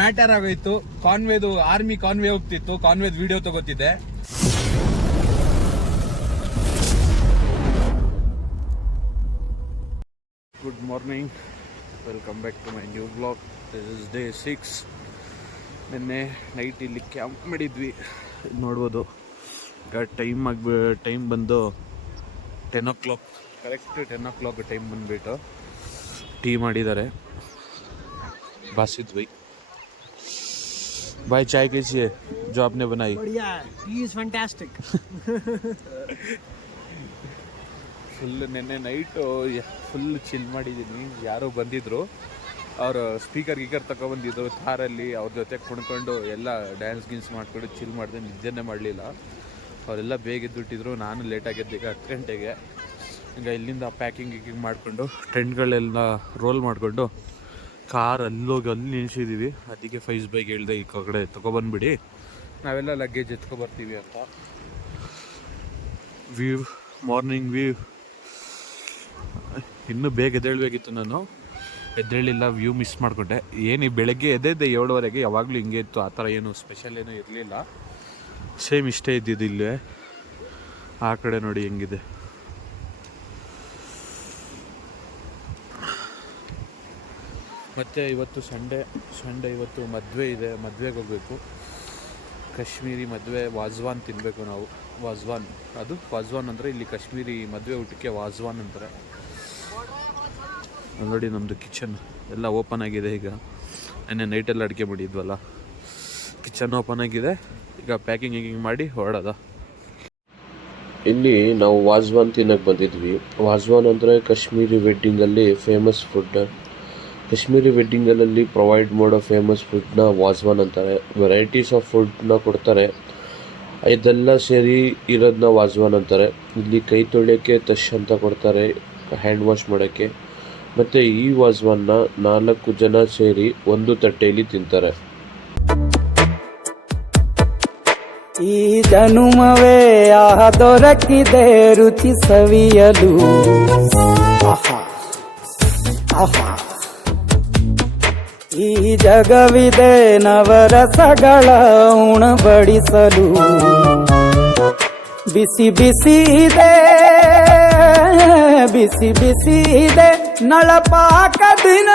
Matter ಆಗೋಯ್ತು. ಕಾನ್ವೇದು army convoy ಹೋಗ್ತಿತ್ತು, ಕಾನ್ವೇದ್ ವಿಡಿಯೋ ತಗೋತಿದ್ದೆ. Good morning, welcome back to my new blog. This is day 6. ನಿನ್ನೆ ನೈಟ್ ಇಲ್ಲಿ ಕ್ಯಾಂಪ್ ಮಾಡಿದ್ವಿ, ನೋಡ್ಬೋದು. ಈಗ ಟೈಮ್ ಬಂದು 10 o'clock, ಕರೆಕ್ಟ್ 10 o'clock ಟೈಮ್ ಬಂದುಬಿಟ್ಟು ಟೀ ಮಾಡಿದ್ದಾರೆ. बासित भाई, भाई चाय कैसी है जो आपने बनाई? बढ़िया है, टी इज फैंटास्टिक. ಫುಲ್ ನೆನ್ನೆ ನೈಟು ಫುಲ್ ಚಿಲ್ ಮಾಡಿದ್ದೀನಿ. ಯಾರೋ ಬಂದಿದ್ರು, ಅವರು ಸ್ಪೀಕರ್ ಗೀಕರ್ ತಗೊಬಂದಿದ್ರು ಕಾರಲ್ಲಿ. ಅವ್ರ ಜೊತೆ ಕುಣ್ಕೊಂಡು ಎಲ್ಲ ಡ್ಯಾನ್ಸ್ ಗಿನ್ಸ್ ಮಾಡ್ಕೊಂಡು ಚಿಲ್ ಮಾಡಿದೆ. ನಿದ್ದೆನೇ ಮಾಡಲಿಲ್ಲ. ಅವರೆಲ್ಲ ಬೇಗ ಎದ್ದುಬಿಟ್ಟಿದ್ರು, ನಾನು ಲೇಟಾಗಿದ್ದೆ. ಈಗ 10 ಗಂಟೆಗೆ. ಈಗ ಇಲ್ಲಿಂದ ಪ್ಯಾಕಿಂಗ್ ಗೀಕಿಂಗ್ ಮಾಡಿಕೊಂಡು ಟೆಂಟ್ಗಳೆಲ್ಲ ರೋಲ್ ಮಾಡಿಕೊಂಡು ಕಾರ್ ಅಲ್ಲೋಗಿ ಅಲ್ಲಿ ನಿಲ್ಸಿದ್ದೀವಿ. ಅದಕ್ಕೆ ಫೈಸ್ ಬೈಕ್ ಹೇಳ್ದೆ ಈ ಕಡೆ ತೊಗೊಬಂದ್ಬಿಡಿ, ನಾವೆಲ್ಲ ಲಗೇಜ್ ಎತ್ಕೊಬರ್ತೀವಿ ಅಂತ. View, morning view. ಇನ್ನೂ ಬೇಗ ಎದ್ದೇಳಬೇಕಿತ್ತು, ನಾನು ಎದ್ದೇಳಿಲ್ಲ. ವ್ಯೂ ಮಿಸ್ ಮಾಡಿಕೊಂಡೆ. ಏನು ಬೆಳಗ್ಗೆ ಎದ್ದೆ 7:15, ಯಾವಾಗಲೂ ಹಿಂಗೆ ಇತ್ತು. ಆ ಥರ ಏನು ಸ್ಪೆಷಲ್ ಏನೂ ಇರಲಿಲ್ಲ. ಸೇಮ್ ಇಷ್ಟೇ ಇದ್ದಿದ್ದು. ಇಲ್ಲೇ ಆ ಕಡೆ ನೋಡಿ ಹೆಂಗಿದೆ. ಮತ್ತು ಇವತ್ತು ಸಂಡೇ ಇವತ್ತು ಮದುವೆ ಇದೆ, ಮದುವೆಗೆ ಹೋಗಬೇಕು. ಕಾಶ್ಮೀರಿ ಮದುವೆ, ವಾಜ್ವಾನ್ ತಿನ್ನಬೇಕು ನಾವು. ವಾಜ್ವಾನ್ ಅಂದರೆ ಇಲ್ಲಿ ಕಾಶ್ಮೀರಿ ಮದುವೆ ಊಟಕ್ಕೆ ವಾಜ್ವಾನ್ ಅಂತಾರೆ. ನೋಡಿ ನಮ್ಮದು ಕಿಚನ್ ಎಲ್ಲ ಓಪನ್ ಆಗಿದೆ. ಈಗ ನೆನ್ನೆ ನೈಟೆಲ್ಲ ಅಡುಗೆ ಮಾಡಿದ್ವಲ್ಲ, ಕಿಚನ್ ಓಪನ್ ಆಗಿದೆ. ಈಗ ಪ್ಯಾಕಿಂಗ್ ಮಾಡಿ ಹೊರಡೋದ. ಇಲ್ಲಿ ನಾವು ವಾಜ್ವಾನ್ ತಿನ್ನಕ್ಕೆ ಬಂದಿದ್ವಿ. ವಾಜ್ವಾನ್ ಅಂದರೆ ಕಾಶ್ಮೀರಿ ವೆಡ್ಡಿಂಗಲ್ಲಿ ಫೇಮಸ್ ಫುಡ್. ಕಾಶ್ಮೀರಿ ವೆಡ್ಡಿಂಗಲ್ಲಿ ಪ್ರೊವೈಡ್ ಮಾಡೋ ಫೇಮಸ್ ಫುಡ್ನ ವಾಜ್ವಾನ್ ಅಂತಾರೆ. ವೆರೈಟೀಸ್ ಆಫ್ ಫುಡ್ನ ಕೊಡ್ತಾರೆ, ಇದೆಲ್ಲ ಸೇರಿ ಇರೋದನ್ನ ವಾಜ್ವಾನ್ ಅಂತಾರೆ. ಇಲ್ಲಿ ಕೈ ತೊಳೆಯೋಕ್ಕೆ ತಶ್ ಅಂತ ಕೊಡ್ತಾರೆ, ಹ್ಯಾಂಡ್ ವಾಶ್ ಮಾಡೋಕ್ಕೆ. ಮತ್ತು ಈ ವಾಜ್ವಾನ್ನ 4 ಜನ ಸೇರಿ ಒಂದು ತಟ್ಟೆಯಲ್ಲಿ ತಿಂತಾರೆ. ಈ ಜನುಮವೇ ದೊರಕಿದೆ ರುಚಿ ಸವಿಯಲು. ಈ ಜಗವಿದೆ ನವರಸಗಳ ಉಣಬಡಿಸಲು. ಬಿಸಿ ಬಿಸಿ ಇದೆ ನಳಪಾಕ ದಿನ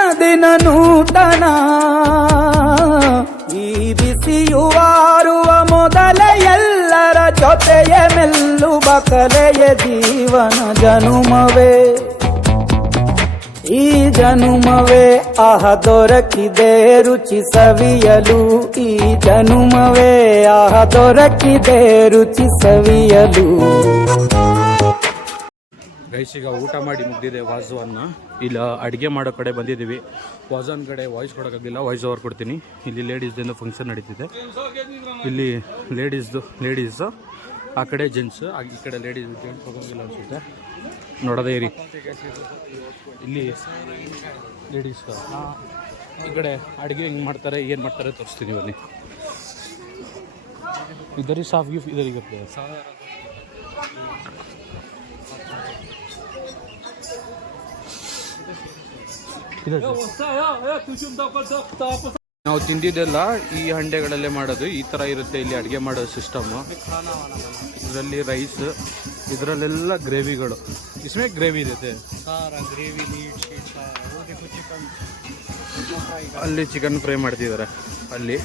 ನೂತನ. ಈ ಬಿಸಿಯುವಾರುವ ಮೊದಲ ಎಲ್ಲರ ಜೊತೆಯ ಮೆಲ್ಲುವ ಕಲೆಯ ಜೀವನ ಜನುಮವೇ. ಈ ಜನುಮವೇ ದೊರಕಿದೆ ರುಚಿ ಸವಿಯಲು. ಈ ಜನುಮವೇ ದೊರಕಿದೆ ರುಚಿ ಸವಿಯಲು. ಗೈಸ್, ಈಗ ಊಟ ಮಾಡಿ ಮುಗ್ದಿದೆ ವಾಜ್ವಾನ್ನ. ಇಲ್ಲ ಅಡುಗೆ ಮಾಡೋ ಕಡೆ ಬಂದಿದ್ದೀವಿ. ವಾಜ್ವಾನ್ ಕಡೆ ವಾಯ್ಸ್ ಕೊಡೋಕ್ಕಾಗಲಿಲ್ಲ, ವಾಯ್ಸ್ ಓವರ್ ಕೊಡ್ತೀನಿ. ಇಲ್ಲಿ ಲೇಡೀಸ್ದಿಂದ ಫಂಕ್ಷನ್ ನಡೀತಿದೆ. ಇಲ್ಲಿ ಲೇಡೀಸ್, ಆ ಕಡೆ ಜೆಂಟ್ಸ್, ಈ ಕಡೆ ಜೆಂಟ್ಸ್ ಹೋಗೋಂಗಿಲ್ಲ ಅನಿಸುತ್ತೆ. ನೋಡೋದೇ ಇರಿ. ಇಲ್ಲಿ ಲೇಡೀಸ್, ಈ ಕಡೆ ಅಡುಗೆ ಹೆಂಗೆ ಮಾಡ್ತಾರೆ, ಏನು ಮಾಡ್ತಾರೆ ತೋರಿಸ್ತೀನಿ ಬನ್ನಿ. ಇದರಿ ಸಾಫ್ ಗಿಫ್ಟ್ ಇದರಿಗೆ ನಾವು ತಿಂದಿದ್ದೆಲ್ಲ ಈ ಹಂಡೆಗಳಲ್ಲೇ ಮಾಡೋದು. ಈ ಥರ ಇರುತ್ತೆ ಇಲ್ಲಿ ಅಡುಗೆ ಮಾಡೋ ಸಿಸ್ಟಮ್ಮು. ಇದರಲ್ಲಿ ರೈಸ್, ಇದರಲ್ಲೆಲ್ಲ ಗ್ರೇವಿಗಳು. इसमें ग्रेवी देते हैं, सारा ग्रेवी मीट शीट सारा. वो देखो चिकन फ्राई, ಅಲ್ಲಿ ಚಿಕನ್ ಫ್ರೈ ಮಾಡ್ತಿದ್ದಾರೆ. ಅಲ್ಲಿ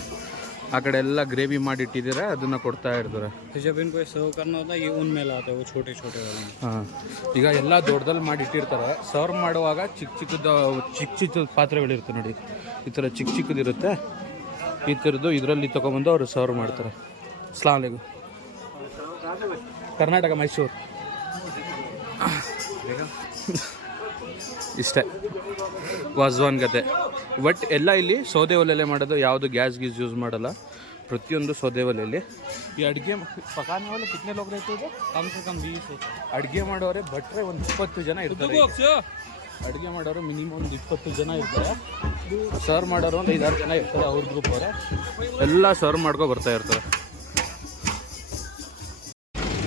ಆ ಕಡೆ ಎಲ್ಲ ಗ್ರೇವಿ ಮಾಡಿ ಇಟ್ಟಿದ್ದಾರೆ, ಅದನ್ನು ಕೊಡ್ತಾ ಇರ್ತಾರೆ. जब इनको सर्व करना होता है ये उनमें लाते हैं, वो छोटे छोटे वाले. ಹಾಂ, ಈಗ ಎಲ್ಲ ದೊಡ್ಡದಲ್ಲಿ ಮಾಡಿ ಇಟ್ಟಿರ್ತಾರೆ. ಸರ್ವ್ ಮಾಡುವಾಗ ಚಿಕ್ಕ ಪಾತ್ರೆಗಳಿರುತ್ತೆ ನೋಡಿ, ಈ ಥರ ಚಿಕ್ಕದಿರುತ್ತೆ. ಈ ಥರದ್ದು ಇದರಲ್ಲಿ ತೊಗೊಂಬಂದು ಅವರು ಸರ್ವ್ ಮಾಡ್ತಾರೆ. ಅಸ್ಲಾಂ ವಾಲೇಕುಮ್. ಕರ್ನಾಟಕ, ಮೈಸೂರು. ಇಷ್ಟೇ ವಾಜ್ವಾನ್ ಕತೆ. ಬಟ್ ಎಲ್ಲ ಇಲ್ಲಿ ಸೌದೆ ಒಲೆಯಲ್ಲೇ ಮಾಡೋದು, ಯಾವುದು ಗ್ಯಾಸ್ ಯೂಸ್ ಮಾಡಲ್ಲ. ಪ್ರತಿಯೊಂದು ಸೌದೆ ಒಲೆಯಲ್ಲಿ. ಈ ಅಡುಗೆ ಪಕಾನೆ ಒಲೆ ಕಿತ್ನೆ ಲೋಗ रहते कम से कम 20. ಅಡುಗೆ ಮಾಡೋರೆ ಭಟ್ರೆ ಒಂದು 20 ಜನ ಇರ್ತಾರೆ. ಅಡುಗೆ ಮಾಡೋರು ಮಿನಿಮಮ್ ಒಂದು 20 ಜನ ಇರ್ತಾರೆ. ಸರ್ವ್ ಮಾಡೋರು ಒಂದು 5-6 ಜನ ಇರ್ತಾರೆ. ಅವ್ರ ಗ್ರೂಪ್ ಅವರೇ ಎಲ್ಲ ಸರ್ವ್ ಮಾಡ್ಕೊ ಬರ್ತಾ ಇರ್ತಾರೆ.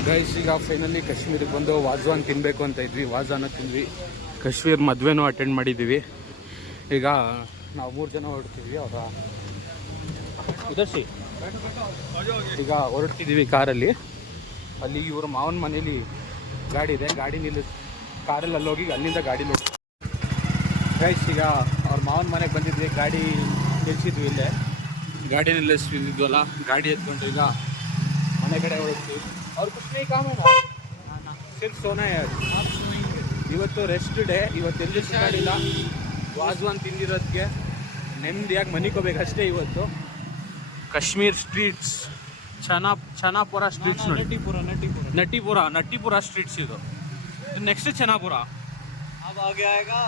ಗೈಸ್, ಈಗ ಫೈನಲಿ ಕಾಶ್ಮೀರಿಗೆ ಬಂದು ವಾಜ್ವಾನ್ ತಿನ್ನಬೇಕು ಅಂತ ಇದ್ವಿ. ವಾಜ್ವಾನ ತಿಂದ್ವಿ. ಕಾಶ್ಮೀರ್ ಮದುವೆನೂ ಅಟೆಂಡ್ ಮಾಡಿದ್ದೀವಿ. ಈಗ ನಾವು 3 ಜನ ಹೊರಡ್ತೀವಿ. ಅವರ ಉದರ್ಸಿ ಈಗ ಹೊರಡ್ತಿದ್ದೀವಿ ಕಾರಲ್ಲಿ. ಅಲ್ಲಿ ಇವ್ರ ಮಾವನ ಮನೇಲಿ ಗಾಡಿ ಇದೆ, ಗಾಡಿ ಕಾರಲ್ಲಿ ಅಲ್ಲಿ ಹೋಗಿ ಅಲ್ಲಿಂದ ಗಾಡಿ ಗೈಸ್ ಈಗ ಅವ್ರ ಮಾವನ ಮನೆಗೆ ಬಂದಿದ್ವಿ, ಗಾಡಿ ನಿಲ್ಸಿದ್ವಿ ಇಲ್ಲೇ. ಗಾಡಿ ನಿಲ್ಲಿಸ್ತಿದ್ವಲ್ಲ, ಗಾಡಿ ಎತ್ಕೊಂಡು ಈಗ ಮನೆ ಕಡೆ ಹೊರಡ್ತೀವಿ. ಅವ್ರ ಕುछ ಕಾಮ ಸಿರ್ಫ್ ಸೋನಾ ಯಾರು. ಇವತ್ತು ರೆಸ್ಟ್ ಡೇ, ಇವತ್ತು ಎಲ್ಲಿ ಸಿಕ್ಕಾಡಿಲ್ಲ. ವಾಜ್ವಾನ್ ತಿಂದಿರೋದಕ್ಕೆ ನೆಮ್ಮದಿಯಾಗಿ ಮನಿಕೋಬೇಕಷ್ಟೇ ಇವತ್ತು. ಕಾಶ್ಮೀರ್ ಸ್ಟ್ರೀಟ್ಸ್, ಛನಾಪುರ ಸ್ಟ್ರೀಟ್ಸ್ ನೋಡಿ. ನಟ್ಟಿಪುರ ಸ್ಟ್ರೀಟ್ಸ್ ಇದು. नेक्स्ट छनापुरा, अब आगे आएगा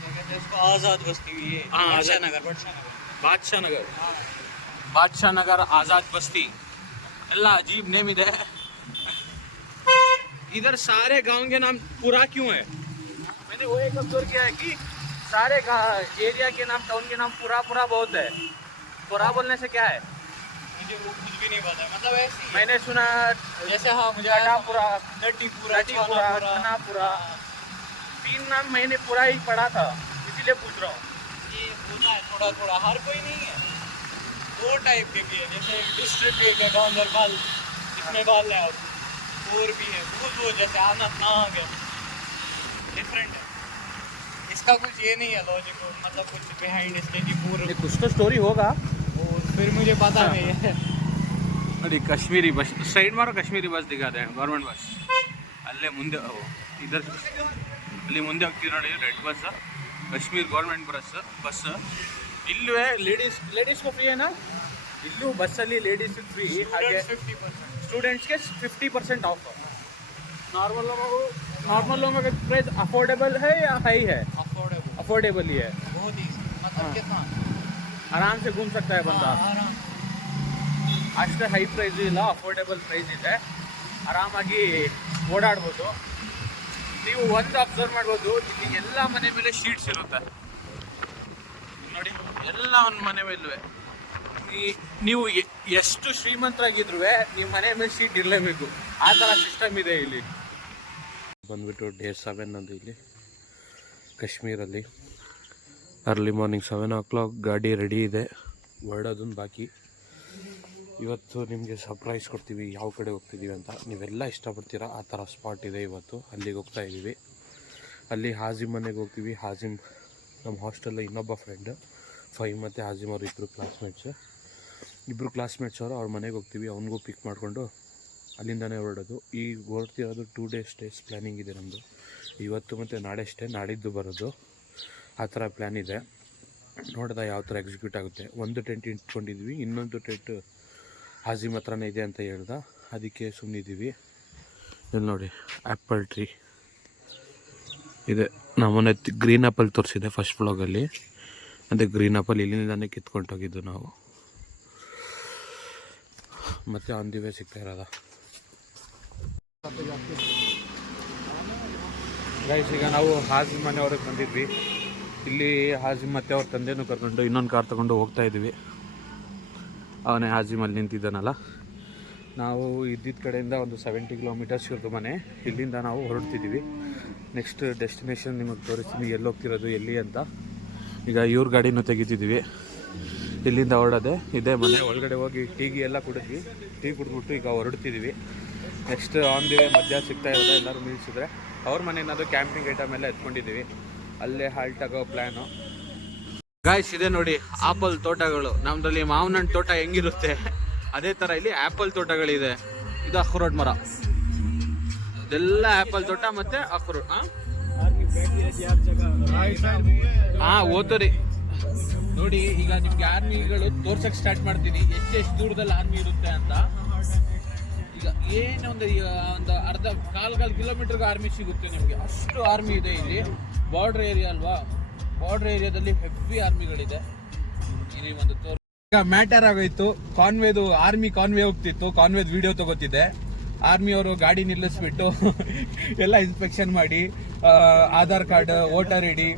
क्या कहते हैं उसको, आज़ाद बस्ती. ये बादशाह नगर आज़ाद बस्ती ಎಲ್ಲ अजीब नेम ಇದೆ. इधर सारे गांव के नाम पूरा क्यों है? मैंने वो एक ऑब्जर्व किया है कि सारे एरिया के नाम, टाउन के नाम पूरा बहुत है. पूरा बोलने से क्या है? मुझे वो खुद भी नहीं पता है, मतलब ऐसे ही मैंने सुना जैसे. हाँ, मुझे छनापुरा, नटीपुरा, छनापुरा, 3 नाम मैंने पूरा ही पढ़ा था, इसीलिए पूछ रहा हूँ. ये होता है थोड़ा हर कोई नहीं है. 2 टाइप के भी है, जैसे डिस्ट्रिक्ट एक है गांधरबल, इसमें बाल है, और भी है वो जैसे अनंतनाग है, डिफरेंट है. इसका कुछ ये नहीं है लॉजिक, मतलब कुछ बिहाइंड इसके की पूर्व कुछ तो स्टोरी होगा. और फिर मुझे पता नहीं है. ನೋಡಿ ಕಾಶ್ಮೀರಿ ಬಸ್ ಸೈಡ್ ಮಾರೋ, ಕಾಶ್ಮೀರಿ ಬಸ್ ದಿಗಾದೆ, ಗೌರ್ಮೆಂಟ್ ಬಸ್. ಅಲ್ಲೇ ಮುಂದೆ ಇದರ ಅಲ್ಲಿ ಮುಂದೆ ಹೋಗ್ತೀವಿ ನೋಡಿ, red bus, Kashmir government bus. ಇಲ್ಲೂ ಲೇಡೀಸ್ಗೂ ಫ್ರೀ ಏನಾ? ಇಲ್ಲೂ ಬಸ್ಸಲ್ಲಿ ಲೇಡೀಸ್ ಫ್ರೀ, ಹಾಗೆ 50%. स्टूडेंट्स के 50% ऑफ. नॉर्मल लोगों का प्राइस अफोर्डेबल है या हाई है? अफोर्डेबल ही है. बहुत ही मतलब कितना आराम से घूम सकता है बंदा. आराम. ಅಷ್ಟೇ ಹೈ ಪ್ರೈಸ್ ಇಲ್ಲ, ಅಫೋರ್ಡೆಬಲ್ ಪ್ರೈಸ್ ಇದೆ, ಆರಾಮಾಗಿ ಓಡಾಡ್ಬೋದು. ನೀವು ಒಂದು ಅಬ್ಸರ್ವ್ ಮಾಡ್ಬೋದು, ಇಲ್ಲಿ ಎಲ್ಲ ಮನೆ ಮೇಲೆ ಶೀಟ್ಸ್ ಇರುತ್ತೆ ನೋಡಿ, ಎಲ್ಲ ಒಂದು ಮನೆ ಮೇಲೂ. ನೀವು ಎಷ್ಟು ಶ್ರೀಮಂತರಾಗಿದ್ರು ನಿಮ್ಮ ಮನೆ ಮೇಲೆ ಶೀಟ್ ಇರಲೇಬೇಕು, ಆ ಥರ ಸಿಸ್ಟಮ್ ಇದೆ ಇಲ್ಲಿ. ಬಂದ್ಬಿಟ್ಟು ಡೇ 7 ಅದು ಇಲ್ಲಿ ಕಾಶ್ಮೀರಲ್ಲಿ. ಅರ್ಲಿ ಮಾರ್ನಿಂಗ್ 7 o'clock ಗಾಡಿ ರೆಡಿ ಇದೆ, ಹೊರಡೋದನ್ನು ಬಾಕಿ. ಇವತ್ತು ನಿಮಗೆ ಸರ್ಪ್ರೈಸ್ ಕೊಡ್ತೀವಿ ಯಾವ ಕಡೆ ಹೋಗ್ತಿದ್ದೀವಿ ಅಂತ. ನೀವೆಲ್ಲ ಇಷ್ಟಪಡ್ತೀರಾ ಆ ಥರ ಸ್ಪಾಟ್ ಇದೆ ಇವತ್ತು. ಅಲ್ಲಿಗೆ ಹೋಗ್ತಾ ಇದ್ದೀವಿ. ಅಲ್ಲಿ ಹಾಜಿಮ್ ಮನೆಗೆ ಹೋಗ್ತೀವಿ. ಹಾಜಿಮ್ ನಮ್ಮ ಹಾಸ್ಟೆಲ್ಲ ಇನ್ನೊಬ್ಬ ಫ್ರೆಂಡ್, ಫೈ ಮತ್ತು ಹಾಜಿಮ್ ಅವರು ಇಬ್ಬರು ಕ್ಲಾಸ್ಮೇಟ್ಸ್ ಅವರು. ಅವ್ರ ಮನೆಗೆ ಹೋಗ್ತೀವಿ, ಅವ್ನಿಗೂ ಪಿಕ್ ಮಾಡಿಕೊಂಡು ಅಲ್ಲಿಂದನೇ ಹೊರಡೋದು. ಈಗ ಹೊರಡ್ತಿರೋದು 2 days ಸ್ಟೇಸ್ ಪ್ಲ್ಯಾನಿಂಗ್ ಇದೆ ನಮ್ಮದು. ಇವತ್ತು ಮತ್ತು ನಾಳೆ ಅಷ್ಟೇ, ನಾಡಿದ್ದು ಬರೋದು, ಆ ಥರ ಪ್ಲ್ಯಾನ್ ಇದೆ. ನೋಡಿದ ಯಾವ ಥರ ಎಕ್ಸಿಕ್ಯೂಟ್ ಆಗುತ್ತೆ. ಒಂದು ಟೆಂಟ್ ಇಟ್ಕೊಂಡಿದ್ವಿ, ಇನ್ನೊಂದು ಟೆಂಟ್ ಹಾಜಿಮ್ ಹತ್ರನೇ ಇದೆ ಅಂತ ಹೇಳ್ದ, ಅದಕ್ಕೆ ಸುಮ್ಮನಿದ್ದೀವಿ. ಇಲ್ಲಿ ನೋಡಿ ಆ್ಯಪಲ್ ಟ್ರೀ ಇದೆ. ನಮ್ಮನೆ ಗ್ರೀನ್ ಆ್ಯಪಲ್ ತೋರಿಸಿದೆ ಫಸ್ಟ್ ವ್ಲಾಗಲ್ಲಿ. ಅದೇ ಗ್ರೀನ್ ಆ್ಯಪಲ್ ಇಲ್ಲಿಂದಾನೇ ಕಿತ್ಕೊಂಡು ಹೋಗಿದ್ದು ನಾವು. ಮತ್ತೆ ಆನ್ ದಿ ವೇ ಸಿಗ್ತಾ ಇರೋದ. ಗೈಸ್ ಈಗ ನಾವು ಹಾಜಿಮ್ ಮನೆಯವ್ರಿಗೆ ಬಂದಿದ್ವಿ. ಇಲ್ಲಿ ಹಾಜಿಮ್ ಮತ್ತೆ ಅವ್ರ ತಂದೆನೂ ಕರ್ಕೊಂಡು ಇನ್ನೊಂದು ಕಾರ್ ತೊಗೊಂಡು ಹೋಗ್ತಾ ಇದ್ದೀವಿ. ಅವನೇ ಹಾಜಿಮಲ್ಲಿ ನಿಂತಿದ್ದಾನಲ್ಲ. ನಾವು ಇದ್ದಿದ್ದ ಕಡೆಯಿಂದ ಒಂದು 70 kilometers ಇರೋದು ಮನೆ. ಇಲ್ಲಿಂದ ನಾವು ಹೊರಡ್ತಿದ್ದೀವಿ. ನೆಕ್ಸ್ಟ್ ಡೆಸ್ಟಿನೇಷನ್ ನಿಮಗೆ ತೋರಿಸ್ತೀನಿ, ಎಲ್ಲಿ ಹೋಗ್ತಿರೋದು ಎಲ್ಲಿ ಅಂತ. ಈಗ ಇವ್ರ ಗಾಡಿನೂ ತೆಗಿತಿದ್ದೀವಿ. ಇಲ್ಲಿಂದ ಹೊರಡೋದೆ ಇದೇ ಮನೆ. ಒಳಗಡೆ ಹೋಗಿ ಟೀಗಿ ಎಲ್ಲ ಕುಡಿದ್ವಿ. ಟೀ ಕುಡಿದ್ಬಿಟ್ಟು ಈಗ ಹೊರಡ್ತಿದ್ದೀವಿ. ನೆಕ್ಸ್ಟ್ ಆನ್ ದಿ ವೇ ಮಧ್ಯ ಸಿಗ್ತಾ ಇರೋದು, ಎಲ್ಲರೂ ನಿಲ್ಲಿಸಿದ್ರೆ ಅವ್ರ ಮನೇನಾದ್ರು ಕ್ಯಾಂಪಿಂಗ್ ಐಟಮ್ ಎಲ್ಲ ಎತ್ಕೊಂಡಿದ್ದೀವಿ. ಅಲ್ಲೇ ಹಾಲ್ಟ್ ಆಗೋ ಪ್ಲ್ಯಾನು. ಗಾಯ್ಸ್ ಇದೆ ನೋಡಿ ಆಪಲ್ ತೋಟಗಳು. ನಮ್ಮದ್ರಲ್ಲಿ ಮಾವಿನ ಹಣ್ಣು ತೋಟ ಹೆಂಗಿರುತ್ತೆ ಅದೇ ಥರ ಇಲ್ಲಿ ಆ್ಯಪಲ್ ತೋಟಗಳಿದೆ. ಇದು ಅಖ್ರೋಟ್ ಮರ, ಇದೆಲ್ಲ ಆ್ಯಪಲ್ ತೋಟ ಮತ್ತು ಅಖ್ರೋಟ್. ಓದ್ರಿ ನೋಡಿ. ಈಗ ನಿಮ್ಗೆ ಆರ್ಮಿಗಳು ತೋರ್ಸಕ್ಕೆ ಸ್ಟಾರ್ಟ್ ಮಾಡ್ತೀನಿ, ಎಷ್ಟು ದೂರದಲ್ಲಿ ಆರ್ಮಿ ಇರುತ್ತೆ ಅಂತ. ಈಗ ಏನೊಂದು ಅರ್ಧ ಕಾಲ್ ಕಿಲೋಮೀಟರ್ಗೆ ಆರ್ಮಿ ಸಿಗುತ್ತೆ ನಿಮಗೆ, ಅಷ್ಟು ಆರ್ಮಿ ಇದೆ ಇಲ್ಲಿ. ಬಾರ್ಡರ್ ಏರಿಯಾ ಅಲ್ವಾ, ಬಾರ್ಡರ್ ಏರಿಯಾದಲ್ಲಿ ಹೆವಿ ಆರ್ಮಿಗಳಿದೆ. ಇಲ್ಲಿ ಒಂದು ಈಗ ಮ್ಯಾಟರ್ ಆಗೋಯ್ತು. ಕಾನ್ವೇದು ಆರ್ಮಿ ಕಾನ್ವೇ ಹೋಗ್ತಿತ್ತು, ಕಾನ್ವೇದ್ ವಿಡಿಯೋ ತಗೋತಿದ್ದೆ. ಆರ್ಮಿ ಅವರು ಗಾಡಿ ನಿಲ್ಲಿಸ್ಬಿಟ್ಟು ಎಲ್ಲ ಇನ್ಸ್ಪೆಕ್ಷನ್ ಮಾಡಿ, Aadhaar card, voter I D,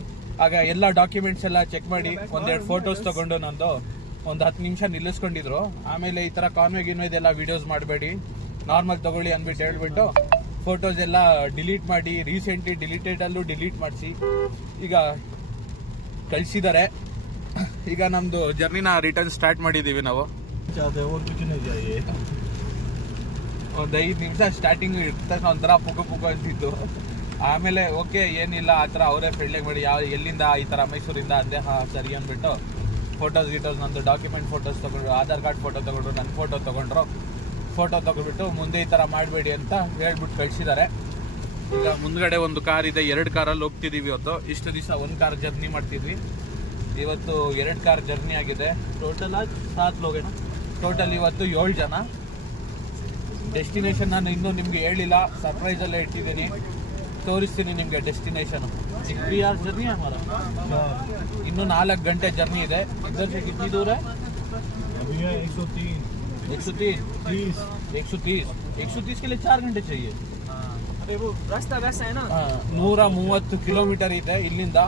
ಆಗ ಎಲ್ಲ ಡಾಕ್ಯುಮೆಂಟ್ಸ್ ಎಲ್ಲ ಚೆಕ್ ಮಾಡಿ ಒಂದೆರಡು ಫೋಟೋಸ್ ತಗೊಂಡು ನಂದು ಒಂದು 10 ನಿಮಿಷ ನಿಲ್ಲಿಸ್ಕೊಂಡಿದ್ರು. ಆಮೇಲೆ ಈ ಥರ ಕಾನ್ವೇದೆಲ್ಲ ವಿಡಿಯೋಸ್ ಮಾಡಬೇಡಿ, ನಾರ್ಮಲ್ ತಗೊಳ್ಳಿ ಅಂದ್ಬಿಟ್ಟು ಹೇಳ್ಬಿಟ್ಟು ಫೋಟೋಸ್ ಎಲ್ಲ ಡಿಲೀಟ್ ಮಾಡಿ, ರೀಸೆಂಟ್ಲಿ ಡಿಲೀಟೆಡಲ್ಲೂ ಡಿಲೀಟ್ ಮಾಡಿಸಿ ಈಗ ಕಳಿಸಿದ್ದಾರೆ. ಈಗ ನಮ್ಮದು ಜರ್ನಿನ ರಿಟರ್ನ್ ಸ್ಟಾರ್ಟ್ ಮಾಡಿದ್ದೀವಿ ನಾವು. चाहते और कुछ नहीं चाहिए. ಒಂದು 5 ನಿಮಿಷ ಸ್ಟಾರ್ಟಿಂಗ್ ತಕ್ಷಣ ಒಂಥರ ಪುಗ್ಗು ಅಂತಿತ್ತು. ಆಮೇಲೆ ಓಕೆ ಏನಿಲ್ಲ ಆ ಥರ ಅವರೇ ಫ್ರೆಂಡ್ಲಿಯಾಗಿ ಮಾಡಿ ಎಲ್ಲಿಂದ ಈ ಥರ ಮೈಸೂರಿಂದ ಅಂದೆ ಹಾಂ ಸರಿ ಅಂದ್ಬಿಟ್ಟು ಫೋಟೋಸ್ ನಂದು ಡಾಕ್ಯುಮೆಂಟ್ ಫೋಟೋಸ್ ತೊಗೊಂಡ್ರು, ಆಧಾರ್ ಕಾರ್ಡ್ ಫೋಟೋ ತೊಗೊಂಡ್ರು, ನನ್ನ ಫೋಟೋ ತೊಗೊಂಡ್ಬಿಟ್ಟು ಮುಂದೆ ಈ ಥರ ಮಾಡಬೇಡಿ ಅಂತ ಹೇಳ್ಬಿಟ್ಟು ಕಳಿಸಿದ್ದಾರೆ. ಈಗ ಮುಂದ್ಗಡೆ ಒಂದು ಕಾರ್ ಇದೆ, 2 ಕಾರಲ್ಲಿ ಹೋಗ್ತಿದ್ದೀವಿ ಇವತ್ತು. ಇಷ್ಟು ದಿವಸ 1 ಕಾರ್ ಜರ್ನಿ ಮಾಡ್ತಿದ್ವಿ, ಇವತ್ತು 2 ಕಾರ್ ಜರ್ನಿ ಆಗಿದೆ. टोटल आज 7 लोग हैं ना. ಟೋಟಲ್ ಇವತ್ತು 7 ಜನ. ಡೆಸ್ಟಿನೇಷನ್ ನಾನು ಇನ್ನೂ ನಿಮಗೆ ಹೇಳಿಲ್ಲ, ಸರ್ಪ್ರೈಸಲ್ಲೇ ಇಟ್ಟಿದ್ದೀನಿ, ತೋರಿಸ್ತೀನಿ ನಿಮಗೆ ಡೆಸ್ಟಿನೇಷನ್. 3 आवर्स जर्नी है हमारा. ಇನ್ನೂ 4 ಗಂಟೆ ಜರ್ನಿ ಇದೆ. इधर से कितनी दूर है? अभी है 130. 130 के लिए 4 घंटे चाहिए. अरे वो रास्ता वैसा है ना. 130 ಕಿಲೋಮೀಟರ್ ಇದೆ ಇಲ್ಲಿಂದ.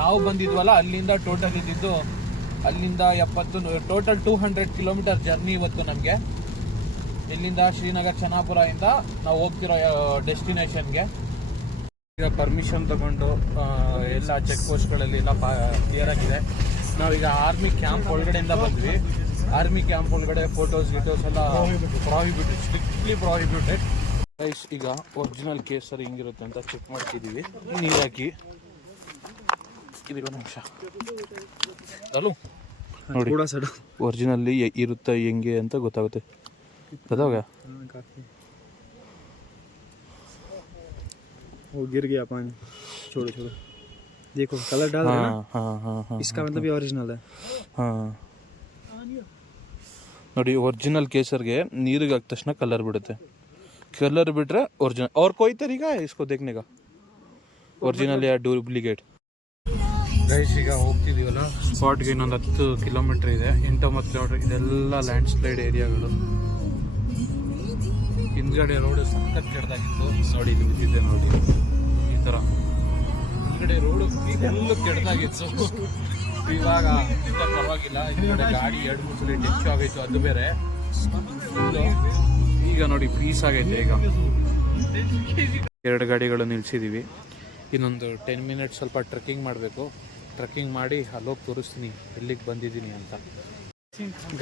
ನಾವು ಬಂದಿದ್ವಲ್ಲ ಅಲ್ಲಿಂದ ಟೋಟಲ್ ಇದ್ದಿದ್ದು ಅಲ್ಲಿಂದ 70, ಟೋಟಲ್ 200 ಕಿಲೋಮೀಟರ್ ಜರ್ನಿ ಇವತ್ತು ನಮಗೆ. ಇಲ್ಲಿಂದ ಶ್ರೀನಗರ್ ಚನ್ನಾಪುರ ಇಂದ ನಾವು ಹೋಗ್ತಿರೋ ಡೆಸ್ಟಿನೇಷನ್ಗೆ. ಈಗ ಪರ್ಮಿಷನ್ ತಗೊಂಡು ಎಲ್ಲ ಚೆಕ್ ಪೋಸ್ಟ್ಗಳಲ್ಲಿ ಎಲ್ಲ ಕ್ಲಿಯರ್ ಆಗಿದೆ. ನಾವೀಗ ಆರ್ಮಿ ಕ್ಯಾಂಪ್ ಒಳಗಡೆಯಿಂದ ಬಂದ್ವಿ. ಆರ್ಮಿ ಕ್ಯಾಂಪ್ ಒಳಗಡೆ ಫೋಟೋಸ್ ಎಲ್ಲ ಪ್ರಾಹಿಬಿಟೆಡ್, ಸ್ಟ್ರಿಕ್ಟ್ಲಿ ಪ್ರಾಹಿಬಿಟೆಡ್. ರೈಸ್ ಈಗ ಒರಿಜಿನಲ್ ಕೇಸರಿ ಹಿಂಗಿರುತ್ತೆ ಅಂತ ಚೆಕ್ ಮಾಡ್ತಿದ್ದೀವಿ. ನೀರು ಹಾಕಿ ಇದೀಗ ನಿಮಿಷ ಅಲ್ಲೂ ನೋಡಿ ಒರಿಜಿನಲ್ಲಿ ಇರುತ್ತೆ ಹೆಂಗೆ ಅಂತ ಗೊತ್ತಾಗುತ್ತೆ. ಅದಾಗ वो गिर गया पानी. छोड़ो देखो कलर डाल रहा है ना. हाँ. इसका मतलब ये ओरिजिनल है. ಹಾಂ ನೋಡಿ, ಒರಿಜಿನಲ್ ಕೇಸರ್ಗೆ ನೀರಿಗೆ ಹಾಕಿದ ತಕ್ಷಣ ಕಲರ್ ಬಿಡುತ್ತೆ. Colour betray original. और कोई तरीका है इसको देखने का, ओरिजिनल या डुप्लिकेट? ಗೈಸ್ ಈಗ ಹೋಗ್ತಿದ್ದೀವಲ್ಲ ಸ್ಪಾಟ್ಗೆ ಇನ್ನೊಂದು 10 ಕಿಲೋಮೀಟರ್ ಇದೆ. 8-9 ಕಿಲೋಮೀಟರ್. ಇದೆಲ್ಲ ಲ್ಯಾಂಡ್ ಸ್ಲೈಡ್ ಏರಿಯಾಗಳು. ಹಿಂದ್ಗಡೆ ರೋಡು ಸಖತ್ ಕೆಡ್ದಾಗಿತ್ತು ನೋಡಿ, ಇಲ್ಲಿ ಬಿದ್ದಿದೆ ನೋಡಿ ಈ ಥರ. ಹಿಂದ್ಗಡೆ ರೋಡು ಫುಲ್ಲು ಕೆಡ್ದಾಗಿತ್ತು. ಇವಾಗ ಪರವಾಗಿಲ್ಲ, ಹಿಂದ್ಗಡೆ ಗಾಡಿ 2-3 ಸಲ ಡಿಚ್ಚು ಆಗೈತು, ಅದು ಬೇರೆ ಫುಲ್ಲು. ಈಗ ನೋಡಿ ಪೀಸ್ ಆಗೈತೆ. ಈಗ 2 ಗಾಡಿಗಳು ನಿಲ್ಸಿದ್ದೀವಿ. ಇನ್ನೊಂದು 10 ಮಿನಿಟ್ಸ್ ಸ್ವಲ್ಪ ಟ್ರೆಕ್ಕಿಂಗ್ ಮಾಡಬೇಕು. ಟ್ರೆಕ್ಕಿಂಗ್ ಮಾಡಿ ಅಲ್ಲೋಗಿ ತೋರಿಸ್ತೀನಿ ಎಲ್ಲಿಗೆ ಬಂದಿದ್ದೀನಿ ಅಂತ.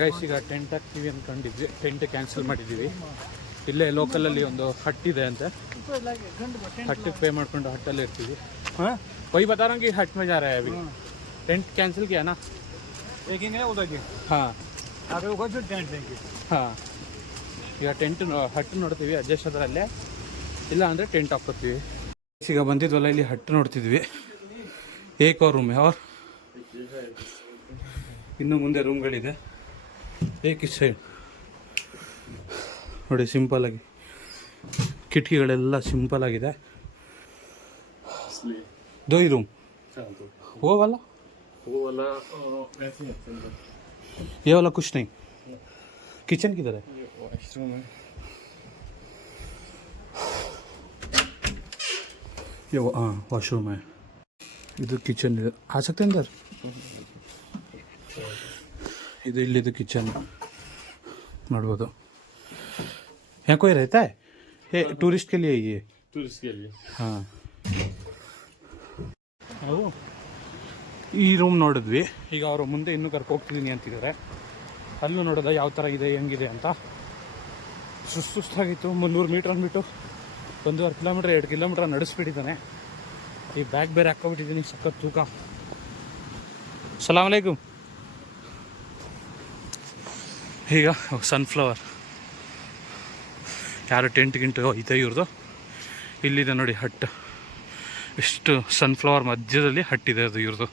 ಗೈಸ್ ಈಗ ಟೆಂಟ್ ಹಾಕ್ತೀವಿ ಅಂದ್ಕೊಂಡಿದ್ವಿ, ಟೆಂಟ್ ಕ್ಯಾನ್ಸಲ್ ಮಾಡಿದ್ದೀವಿ. ಇಲ್ಲೇ ಲೋಕಲಲ್ಲಿ ಒಂದು ಹಟ್ ಇದೆ ಅಂತೆ, ಹಟ್ಟಿಗೆ ಪೇ ಮಾಡ್ಕೊಂಡು ಹಟ್ಟಲ್ಲಿ ಇರ್ತೀವಿ. ಹಾಂ वही बता रहा हूँ कि हट में जा रहा है अभी. टेंट कैंसिल किया ना, लेकिन है उधर के. हाँ आगे ऊपर फिर टेंट लेंगे. ಹಾಂ ಈಗ ಟೆಂಟ್ ಹಟ್ಟು ನೋಡ್ತೀವಿ, ಅಡ್ಜಸ್ಟ್ ಅದರಲ್ಲೇ, ಇಲ್ಲ ಅಂದರೆ ಟೆಂಟ್ ಹಾಕ್ಕೊತೀವಿ. ಈಗ ಬಂದಿದ್ವಲ್ಲ ಇಲ್ಲಿ ಹಟ್ಟು ನೋಡ್ತಿದ್ವಿ. ಏಕ್ ಅವ್ರ ರೂಮ್ ಯಾವ ಇನ್ನು ಮುಂದೆ ರೂಮ್ಗಳಿದೆ. ಏಕ್ ಇಸ್ ಸೈಡ್ ನೋಡಿ, ಸಿಂಪಲ್ಲಾಗಿ ಕಿಟಕಿಗಳೆಲ್ಲ ಸಿಂಪಲ್ ಆಗಿದೆ. 2 ही रूम. वो वाला ये वाला कुछ नहीं. किचन किधर है? वॉशरूम है. ये हाँ वॉशरूम है. ಇದು ಕಿಚನ್ ಇದೆ. ಆ सकते अंदर? ಇದು ಇಲ್ಲಿದು ಕಿಚನ್ ನೋಡ್ಬೋದು. यहाँ कोई रहता है? ये टूरिस्ट के लिए ये? टूरिस्ट के लिए. हाँ. ಈ ರೂಮ್ ನೋಡಿದ್ವಿ. ಈಗ ಅವರು ಮುಂದೆ ಇನ್ನೂ ಕರ್ಕೊ ಹೋಗ್ತಿದ್ದೀನಿ ಅಂತಿದ್ದಾರೆ. ಅಲ್ಲೂ ನೋಡೋದ ಯಾವ ಥರ ಇದೆ ಹೆಂಗಿದೆ ಅಂತ. ಸುಸ್ತಾಗಿತ್ತು. 300 ಮೀಟ್ರ್ ಅಂದ್ಬಿಟ್ಟು 1.5 ಕಿಲೋಮೀಟ್ರ್ 2 ಕಿಲೋಮೀಟ್ರ್ ನಡೆಸ್ಬಿಟ್ಟಿದ್ದಾನೆ. ಈ ಬ್ಯಾಗ್ ಬೇರೆ ಹಾಕ್ಕೊಬಿಟ್ಟಿದ್ದೀನಿ, ಸಖತ್ ತೂಕ. ಸಲಾಮ್ ಅಲೈಕುಮ್. ಈಗ ಸನ್ಫ್ಲವರ್ ಯಾರು ಟೆಂಟ್ ಗಿಂಟು ಐತೆ ಇವ್ರದ್ದು. ಇಲ್ಲಿದೆ ನೋಡಿ ಹಟ್, ಎಷ್ಟು ಸನ್ಫ್ಲವರ್ ಮಧ್ಯದಲ್ಲಿ ಹಟ್ಟಿದೆ ಅದು ಇವ್ರದ್ದು.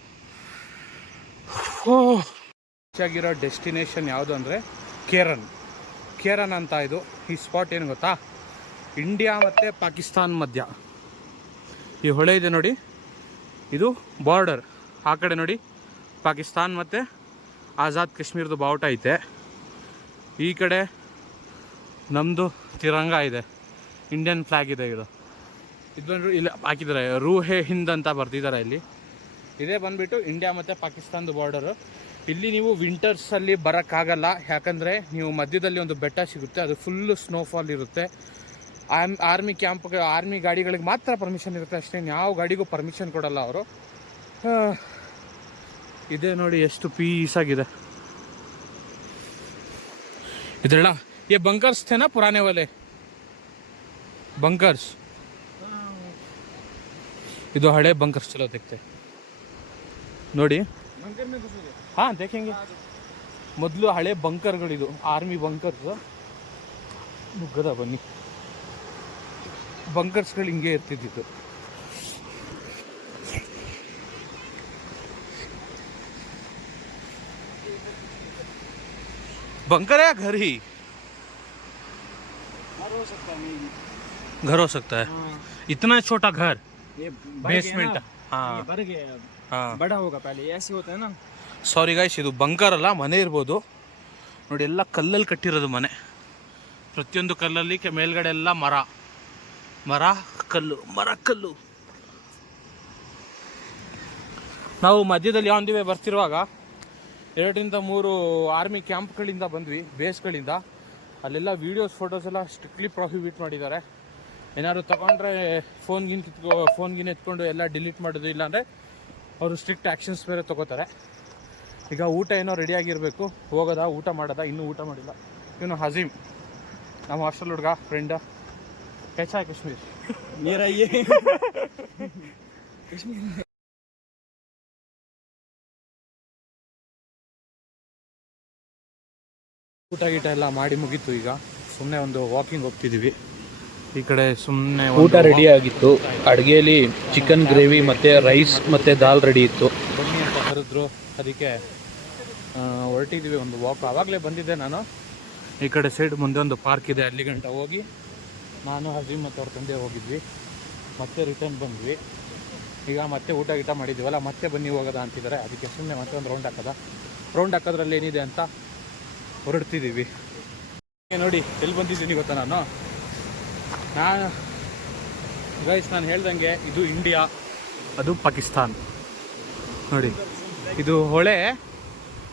ಹೆಚ್ಚಾಗಿರೋ ಡೆಸ್ಟಿನೇಷನ್ ಯಾವುದು ಅಂದರೆ ಕೇರನ್ ಅಂತ. ಇದು ಈ ಸ್ಪಾಟ್ ಏನು ಗೊತ್ತಾ, ಇಂಡಿಯಾ ಮತ್ತು ಪಾಕಿಸ್ತಾನ್ ಮಧ್ಯ ಈ ಹೊಳೆ ಇದೆ ನೋಡಿ, ಇದು ಬಾರ್ಡರ್. ಆ ಕಡೆ ನೋಡಿ ಪಾಕಿಸ್ತಾನ್ ಮತ್ತು ಆಜಾದ್ ಕಾಶ್ಮೀರದ ಬಾವುಟ ಐತೆ. ಈ ಕಡೆ ನಮ್ಮದು ತಿರಂಗ ಇದೆ, ಇಂಡಿಯನ್ ಫ್ಲ್ಯಾಗ್ ಇದೆ. ಇದು ಬಂದು ಇಲ್ಲಿ ಹಾಕಿದ್ದಾರೆ, ರೂಹೆ ಹಿಂದ್ ಅಂತ ಬರ್ತಿದ್ದಾರೆ ಇಲ್ಲಿ. ಇದೇ ಬಂದುಬಿಟ್ಟು ಇಂಡಿಯಾ ಮತ್ತು ಪಾಕಿಸ್ತಾನದ ಬಾರ್ಡರು. ಇಲ್ಲಿ ನೀವು ವಿಂಟರ್ಸಲ್ಲಿ ಬರೋಕ್ಕಾಗಲ್ಲ, ಯಾಕಂದರೆ ನೀವು ಮಧ್ಯದಲ್ಲಿ ಒಂದು ಬೆಟ್ಟ ಸಿಗುತ್ತೆ, ಅದು ಫುಲ್ಲು ಸ್ನೋಫಾಲ್ ಇರುತ್ತೆ. ಆರ್ಮಿ ಕ್ಯಾಂಪ್ಗೆ, ಆರ್ಮಿ ಗಾಡಿಗಳಿಗೆ ಮಾತ್ರ ಪರ್ಮಿಷನ್ ಇರುತ್ತೆ ಅಷ್ಟೇ, ಯಾವ ಗಾಡಿಗೂ ಪರ್ಮಿಷನ್ ಕೊಡಲ್ಲ ಅವರು. ಇದೇ ನೋಡಿ ಎಷ್ಟು ಪೀಸಾಗಿದೆ. इधर ये बंकर्स थे ना पुराने वाले बंकर्स ಇದು ಹಳೆ ಬಂಕರ್ಸ್ ಚಲೋ देखते ನೋಡಿ ಹಾಂ देखेंगे ಮೊದಲು ಹಳೆ ಬಂಕರ್ಗಳಿದು ಆರ್ಮಿ ಬಂಕರ್ಸ್ ನುಗ್ಗದ ಬನ್ನಿ ಬಂಕರ್ಸ್ಗಳು ಹಿಂಗೆ ಇರ್ತಿದ್ದಿತ್ತು बंकर है घर ही घर हो सकता है इतना छोटा घर ये बेसमेंट हाँ भर गया अब। हाँ बड़ा होगा पहले ऐसे होता है ना ಸಾರಿ ಗೈಸ್ ಇದು ಬಂಕರ್ ಅಲ್ಲ ಮನೆ ಇರ್ಬೋದು ನೋಡಿ ಎಲ್ಲ ಕಲ್ಲಲ್ಲಿ ಕಟ್ಟಿರೋದು ಮನೆ ಪ್ರತಿಯೊಂದು ಕಲ್ಲಲ್ಲಿ ಮೇಲ್ಗಡೆ ಎಲ್ಲ ಮರ ಮರ ಕಲ್ಲು ನಾವು ಮಧ್ಯದಲ್ಲಿ ಒಂದಿವೆ ಬರ್ತಿರುವಾಗ 2-3 ಆರ್ಮಿ ಕ್ಯಾಂಪ್ಗಳಿಂದ ಬಂದ್ವಿ ಬೇಸ್ಗಳಿಂದ ಅಲ್ಲೆಲ್ಲ ವೀಡಿಯೋಸ್ ಫೋಟೋಸ್ ಎಲ್ಲ ಸ್ಟ್ರಿಕ್ಟ್ಲಿ ಪ್ರೊಹಿಬಿಟ್ ಮಾಡಿದ್ದಾರೆ ಏನಾದ್ರು ತಗೊಂಡ್ರೆ ಫೋನ್ಗಿನ ಎತ್ಕೊಂಡು ಎಲ್ಲ ಡಿಲೀಟ್ ಮಾಡೋದು ಇಲ್ಲಾಂದರೆ ಅವರು ಸ್ಟ್ರಿಕ್ಟ್ ಆ್ಯಕ್ಷನ್ಸ್ ಬೇರೆ ತೊಗೋತಾರೆ ಈಗ ಊಟ ಏನೋ ರೆಡಿಯಾಗಿರಬೇಕು ಹೋಗೋದಾ ಊಟ ಮಾಡೋದಾ ಇನ್ನೂ ಊಟ ಮಾಡಿಲ್ಲ ಇವನು ಹಜೀಮ್ ನಮ್ಮ ಹಾಸ್ಟೆಲ್ ಹುಡುಗ ಫ್ರೆಂಡ कैसा है कश्मीर मेरा ये ಊಟ ಗೀಟ ಎಲ್ಲ ಮಾಡಿ ಮುಗೀತು ಈಗ ಸುಮ್ಮನೆ ಒಂದು ವಾಕಿಂಗ್ ಹೋಗ್ತಿದ್ದೀವಿ ಈ ಕಡೆ ಸುಮ್ಮನೆ ಊಟ ರೆಡಿ ಆಗಿತ್ತು. ಅಡುಗೆಯಲ್ಲಿ ಚಿಕನ್ ಗ್ರೇವಿ ಮತ್ತು ರೈಸ್ ಮತ್ತು ದಾಲ್ ರೆಡಿ ಇತ್ತು. ಬನ್ನಿ ಅಂತ ಕರೆದ್ರು, ಅದಕ್ಕೆ ಹೊರಟಿದ್ದೀವಿ ಒಂದು ವಾಕ್. ಆವಾಗಲೇ ಬಂದಿದ್ದೆ ನಾನು. ಈ ಕಡೆ ಸೈಡ್ ಮುಂದೆ ಒಂದು ಪಾರ್ಕ್ ಇದೆ, ಅಲ್ಲಿ ಗಂಟ ಹೋಗಿ ನಾನು ಹಜೀಮ್ ಮತ್ತು ಅವ್ರ ತಂದೆ ಹೋಗಿದ್ವಿ. ಮತ್ತೆ ರಿಟರ್ನ್ ಬಂದ್ವಿ. ಈಗ ಮತ್ತೆ ಊಟ ಗೀಟ ಮಾಡಿದ್ದೀವಲ್ಲ, ಮತ್ತೆ ಬನ್ನಿ ಹೋಗೋದ ಅಂತಿದ್ದಾರೆ. ಅದಕ್ಕೆ ಸುಮ್ಮನೆ ಮತ್ತೆ ಒಂದು ರೌಂಡ್ ಹಾಕೋದ್ರಲ್ಲಿ ಏನಿದೆ ಅಂತ ಹೊರಡ್ತಿದ್ದೀವಿ. ನೋಡಿ ಎಲ್ಲಿ ಬಂದಿದ್ದೀನಿ ಗೊತ್ತಾ ನಾನು ಗೈಸ್, ನಾನು ಹೇಳ್ದಂಗೆ ಇದು ಇಂಡಿಯಾ, ಅದು ಪಾಕಿಸ್ತಾನ್. ನೋಡಿ ಇದು ಹೊಳೆ,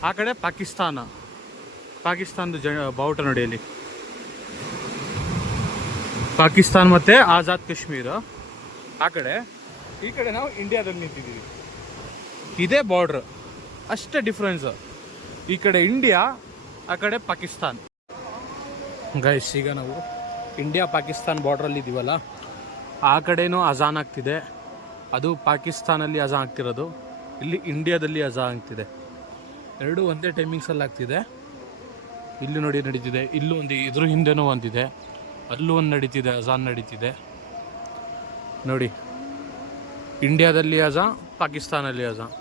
ಆ ಕಡೆ ಪಾಕಿಸ್ತಾನದ ಬಾವುಟ ನೋಡಿ ಅಲ್ಲಿ. ಪಾಕಿಸ್ತಾನ್ ಮತ್ತು ಆಜಾದ್ ಕಾಶ್ಮೀರ ಆ ಕಡೆ, ಈ ಕಡೆ ನಾವು ಇಂಡಿಯಾದಲ್ಲಿ ನಿಂತಿದ್ದೀವಿ. ಇದೇ ಬಾರ್ಡ್ರ್, ಅಷ್ಟೇ ಡಿಫ್ರೆನ್ಸ್. ಈ ಕಡೆ ಇಂಡಿಯಾ, ಆ ಕಡೆ ಪಾಕಿಸ್ತಾನ್. ಗೈಸ್ ಈಗ ನಾವು ಇಂಡಿಯಾ ಪಾಕಿಸ್ತಾನ್ ಬಾರ್ಡ್ರಲ್ಲಿ ಇದ್ದೀವಲ್ಲ, ಆ ಕಡೆನೂ ಅಜಾನ್ ಆಗ್ತಿದೆ. ಅದು ಪಾಕಿಸ್ತಾನಲ್ಲಿ ಅಜಾನ್ ಆಗ್ತಿರೋದು, ಇಲ್ಲಿ ಇಂಡಿಯಾದಲ್ಲಿ ಅಜಾನ್ ಆಗ್ತಿದೆ. ಎರಡೂ ಒಂದೇ ಟೈಮಿಂಗ್ಸಲ್ಲಿ ಆಗ್ತಿದೆ. ಇಲ್ಲಿ ನೋಡಿ ನಡೀತಿದೆ, ಇಲ್ಲೂ ಒಂದು, ಇದ್ರ ಹಿಂದೆನೂ ಒಂದಿದೆ, ಅಲ್ಲೂ ಒಂದು ನಡೀತಿದೆ, ಅಜಾನ್ ನಡೀತಿದೆ ನೋಡಿ. ಇಂಡಿಯಾದಲ್ಲಿ ಅಜಾನ್, ಪಾಕಿಸ್ತಾನಲ್ಲಿ ಅಜಾನ್,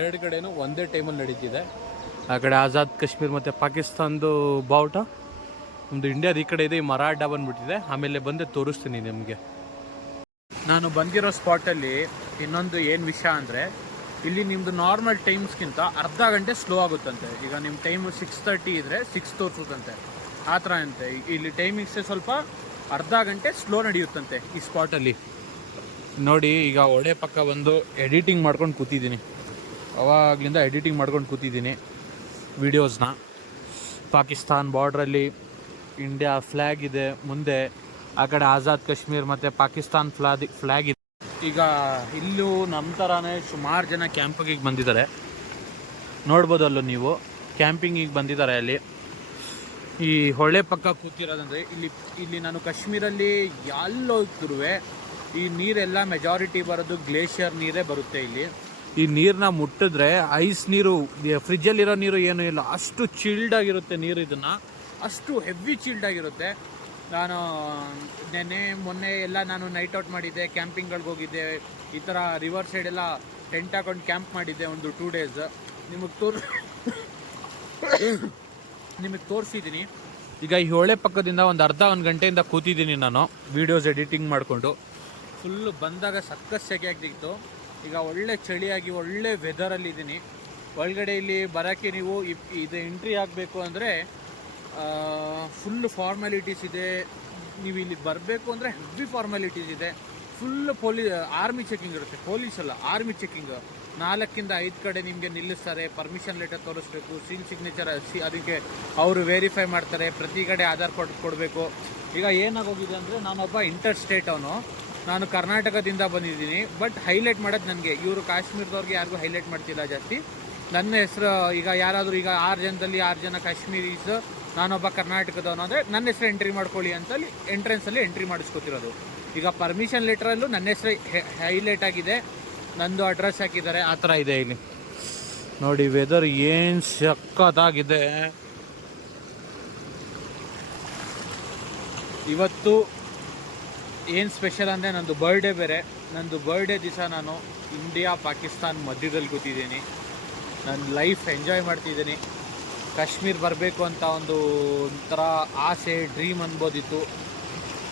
ಎರಡು ಕಡೆನೂ ಒಂದೇ ಟೈಮಲ್ಲಿ ನಡೀತಿದೆ. ಆ ಕಡೆ ಆಜಾದ್ ಕಾಶ್ಮೀರ್ ಮತ್ತು ಪಾಕಿಸ್ತಾನದ್ದು ಬಾವುಟ, ಒಂದು ಇಂಡಿಯಾದ ಈ ಕಡೆ ಇದೆ. ಈ ಮರ ಅಡ್ಡ ಬಂದುಬಿಟ್ಟಿದೆ, ಆಮೇಲೆ ಬಂದೆ ತೋರಿಸ್ತೀನಿ ನಿಮಗೆ. ನಾನು ಬಂದಿರೋ ಸ್ಪಾಟಲ್ಲಿ ಇನ್ನೊಂದು ಏನು ವಿಷಯ ಅಂದರೆ, ಇಲ್ಲಿ ನಿಮ್ಮದು ನಾರ್ಮಲ್ ಟೈಮ್ಸ್ಗಿಂತ ಅರ್ಧ ಗಂಟೆ ಸ್ಲೋ ಆಗುತ್ತಂತೆ. ಈಗ ನಿಮ್ಮ ಟೈಮು 6:30 ಇದ್ದರೆ 6 ತೋರಿಸುತ್ತಂತೆ, ಆ ಥರ ಅಂತೆ. ಇಲ್ಲಿ ಟೈಮಿಂಗ್ಸೇ ಸ್ವಲ್ಪ ಅರ್ಧ ಗಂಟೆ ಸ್ಲೋ ನಡೆಯುತ್ತಂತೆ ಈ ಸ್ಪಾಟಲ್ಲಿ. ನೋಡಿ ಈಗ ಒಡೆ ಪಕ್ಕ ಬಂದು ಎಡಿಟಿಂಗ್ ಮಾಡ್ಕೊಂಡು ಕೂತಿದ್ದೀನಿ. ಅವಾಗಲಿಂದ ಎಡಿಟಿಂಗ್ ಮಾಡ್ಕೊಂಡು ಕೂತಿದ್ದೀನಿ ವಿಡಿಯೋಸ್ನ. ಪಾಕಿಸ್ತಾನ್ ಬಾರ್ಡ್ರಲ್ಲಿ ಇಂಡಿಯಾ ಫ್ಲ್ಯಾಗ್ ಇದೆ ಮುಂದೆ, ಆ ಕಡೆ ಆಜಾದ್ ಕಾಶ್ಮೀರ್ ಮತ್ತು ಪಾಕಿಸ್ತಾನ್ ಫ್ಲ್ಯಾಗ್ ಇದೆ. ಈಗ ಇಲ್ಲೂ ನಮ್ಮ ಥರನೇ ಸುಮಾರು ಜನ ಕ್ಯಾಂಪಿಗೆ ಬಂದಿದ್ದಾರೆ, ನೋಡ್ಬೋದು ಅಲ್ಲೂ ನೀವು. ಕ್ಯಾಂಪಿಂಗಿಗೆ ಬಂದಿದ್ದಾರೆ ಅಲ್ಲಿ. ಈ ಹೊಳೆ ಪಕ್ಕ ಕೂತಿರೋದಂದರೆ ಇಲ್ಲಿ ನಾನು ಕಾಶ್ಮೀರಲ್ಲಿ ಎಲ್ಲೋಗ್ತಿರೂ ಈ ನೀರೆಲ್ಲ ಮೆಜಾರಿಟಿ ಬರೋದು ಗ್ಲೇಷಿಯರ್ ನೀರೇ ಬರುತ್ತೆ ಇಲ್ಲಿ. ಈ ನೀರನ್ನ ಮುಟ್ಟಿದ್ರೆ ಐಸ್ ನೀರು, ಫ್ರಿಜ್ಜಲ್ಲಿರೋ ನೀರು ಏನೂ ಇಲ್ಲ, ಅಷ್ಟು ಚಿಲ್ಡ್ ಆಗಿರುತ್ತೆ ನೀರು. ಇದನ್ನು ಅಷ್ಟು ಹೆವಿ ಚಿಲ್ಡ್ ಆಗಿರುತ್ತೆ. ನಾನು ಮೊನ್ನೆ ಎಲ್ಲ ನಾನು ನೈಟ್ ಔಟ್ ಮಾಡಿದ್ದೆ, ಕ್ಯಾಂಪಿಂಗ್ಗಳಿಗೆ ಹೋಗಿದ್ದೆ. ಈ ಥರ ರಿವರ್ ಸೈಡೆಲ್ಲ ಟೆಂಟ್ ಹಾಕೊಂಡು ಕ್ಯಾಂಪ್ ಮಾಡಿದ್ದೆ ಒಂದು 2 days. ನಿಮಗೆ ತೋರಿಸಿದ್ದೀನಿ. ಈಗ ಈ ಹೊಳೆ ಪಕ್ಕದಿಂದ ಒಂದು ಅರ್ಧ 1 ಗಂಟೆಯಿಂದ ಕೂತಿದ್ದೀನಿ ನಾನು ವೀಡಿಯೋಸ್ ಎಡಿಟಿಂಗ್ ಮಾಡಿಕೊಂಡು. ಫುಲ್ಲು ಬಂದಾಗ ಸಖತ್ ಸೆಕೆ ಆಗ್ತಿತ್ತು. ಈಗ ಒಳ್ಳೆ ಚಳಿಯಾಗಿ ಒಳ್ಳೆ ವೆದರಲ್ಲಿದ್ದೀನಿ. ಒಳಗಡೆ ಇಲ್ಲಿ ಬರೋಕ್ಕೆ ನೀವು ಇದು ಎಂಟ್ರಿ ಆಗಬೇಕು ಅಂದರೆ ಫುಲ್ ಫಾರ್ಮ್ಯಾಲಿಟೀಸ್ ಇದೆ. ನೀವು ಇಲ್ಲಿ ಬರಬೇಕು ಅಂದರೆ ಹೆವಿ ಫಾರ್ಮ್ಯಾಲಿಟೀಸ್ ಇದೆ. ಫುಲ್ ಆರ್ಮಿ ಚೆಕಿಂಗ್ ಇರುತ್ತೆ. ಪೊಲೀಸ್ ಅಲ್ಲ, ಆರ್ಮಿ ಚೆಕಿಂಗ್. 4 5 ಕಡೆ ನಿಮಗೆ ನಿಲ್ಲಿಸ್ತಾರೆ. ಪರ್ಮಿಷನ್ ಲೆಟರ್ ತೋರಿಸ್ಬೇಕು, ಸೀಲ್ ಸಿಗ್ನೇಚರ್, ಅದಕ್ಕೆ ಅವರು ವೆರಿಫೈ ಮಾಡ್ತಾರೆ. ಪ್ರತಿ ಕಡೆ ಆಧಾರ್ ಕಾರ್ಡ್ ಕೊಡಬೇಕು. ಈಗ ಏನಾಗೋಗಿದೆ ಅಂದರೆ, ನಾನೊಬ್ಬ ಇಂಟರ್ ಸ್ಟೇಟ್ ಅವನು, ನಾನು ಕರ್ನಾಟಕದಿಂದ ಬಂದಿದ್ದೀನಿ. ಬಟ್ ಹೈಲೈಟ್ ಮಾಡೋದು ನನಗೆ, ಇವರು ಕಾಶ್ಮೀರದವ್ರಿಗೆ ಯಾರಿಗೂ ಹೈಲೈಟ್ ಮಾಡ್ತಿಲ್ಲ ಜಾಸ್ತಿ. ನನ್ನ ಹೆಸರು ಈಗ ಯಾರಾದರೂ ಈಗ 6 ಜನದಲ್ಲಿ 6 ಜನ ಕಾಶ್ಮೀರೀಸ್, ನಾನೊಬ್ಬ ಕರ್ನಾಟಕದವನು ಅಂದರೆ ನನ್ನ ಹೆಸರು ಎಂಟ್ರಿ ಮಾಡ್ಕೊಳ್ಳಿ ಅಂತಲ್ಲಿ ಎಂಟ್ರೆನ್ಸಲ್ಲಿ ಎಂಟ್ರಿ ಮಾಡಿಸ್ಕೊತಿರೋದು. ಈಗ ಪರ್ಮಿಷನ್ ಲೆಟ್ರಲ್ಲೂ ನನ್ನ ಹೆಸರು ಹೈಲೈಟ್ ಆಗಿದೆ, ನಂದು ಅಡ್ರೆಸ್ ಹಾಕಿದ್ದಾರೆ, ಆ ಥರ ಇದೆ ಇಲ್ಲಿ ನೋಡಿ. ವೆದರ್ ಏನು ಸಖತ್ತಾಗಿದೆ ಇವತ್ತು. ಏನು ಸ್ಪೆಷಲ್ ಅಂದರೆ ನಂದು ಬರ್ಡೇ ಬೇರೆ. ನಂದು ಬರ್ಡೇ ದಿವಸ ನಾನು ಇಂಡಿಯಾ ಪಾಕಿಸ್ತಾನ್ ಮಧ್ಯದಲ್ಲಿ ಕೂತಿದ್ದೀನಿ. ನನ್ನ ಲೈಫ್ ಎಂಜಾಯ್ ಮಾಡ್ತಿದ್ದೀನಿ. ಕಾಶ್ಮೀರ ಬರಬೇಕು ಅಂತ ಒಂಥರ ಆಸೆ, ಡ್ರೀಮ್ ಅನ್ಬೋದಿತ್ತು,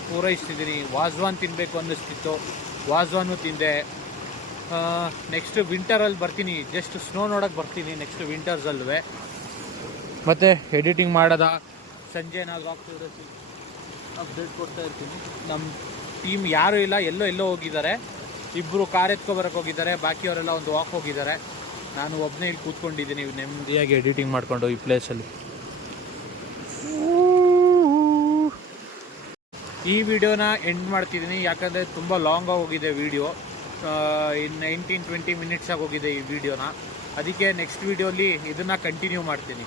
ಪೂರೈಸ್ತಿದ್ದೀನಿ. ವಾಜ್ವಾನ್ ತಿನ್ನಬೇಕು ಅನ್ನಿಸ್ತಿತ್ತು, ವಾಜ್ವಾನು ತಿಂದೆ. ನೆಕ್ಸ್ಟ್ ವಿಂಟರಲ್ಲಿ ಬರ್ತೀನಿ, ಜಸ್ಟ್ ಸ್ನೋ ನೋಡೋಕ್ಕೆ ಬರ್ತೀನಿ ನೆಕ್ಸ್ಟ್ ವಿಂಟರ್ಸಲ್ವೇ. ಮತ್ತು ಎಡಿಟಿಂಗ್ ಮಾಡೋದ ಸಂಜೆ ಏನಾದರೂ ಆಗ್ತಿದ್ರೆ ಅಪ್ಡೇಟ್ ಕೊಡ್ತಾ ಇರ್ತೀನಿ. ನಮ್ಮ ಟೀಮ್ ಯಾರೂ ಇಲ್ಲ, ಎಲ್ಲೋ ಹೋಗಿದ್ದಾರೆ. ಇಬ್ಬರು ಕಾರ್ ಎತ್ಕೊಬರಕ್ಕೆ ಹೋಗಿದ್ದಾರೆ, ಬಾಕಿಯವರೆಲ್ಲ ಒಂದು ವಾಕ್ ಹೋಗಿದ್ದಾರೆ. ನಾನು ಒಬ್ಬನೇ ಇಲ್ಲಿ ಕೂತ್ಕೊಂಡಿದ್ದೀನಿ ನೆಮ್ಮದಿಯಾಗಿ ಎಡಿಟಿಂಗ್ ಮಾಡಿಕೊಂಡು ಈ ಪ್ಲೇಸಲ್ಲಿ. ಈ ವಿಡಿಯೋನ ಎಂಡ್ ಮಾಡ್ತಿದ್ದೀನಿ, ಯಾಕಂದರೆ ತುಂಬ ಲಾಂಗಾಗಿ ಹೋಗಿದೆ ವಿಡಿಯೋ. 19-20 ಮಿನಿಟ್ಸ್ ಆಗಿ ಹೋಗಿದೆ ಈ ವಿಡಿಯೋನ. ಅದಕ್ಕೆ ನೆಕ್ಸ್ಟ್ ವಿಡಿಯೋಲಿ ಇದನ್ನು ಕಂಟಿನ್ಯೂ ಮಾಡ್ತೀನಿ.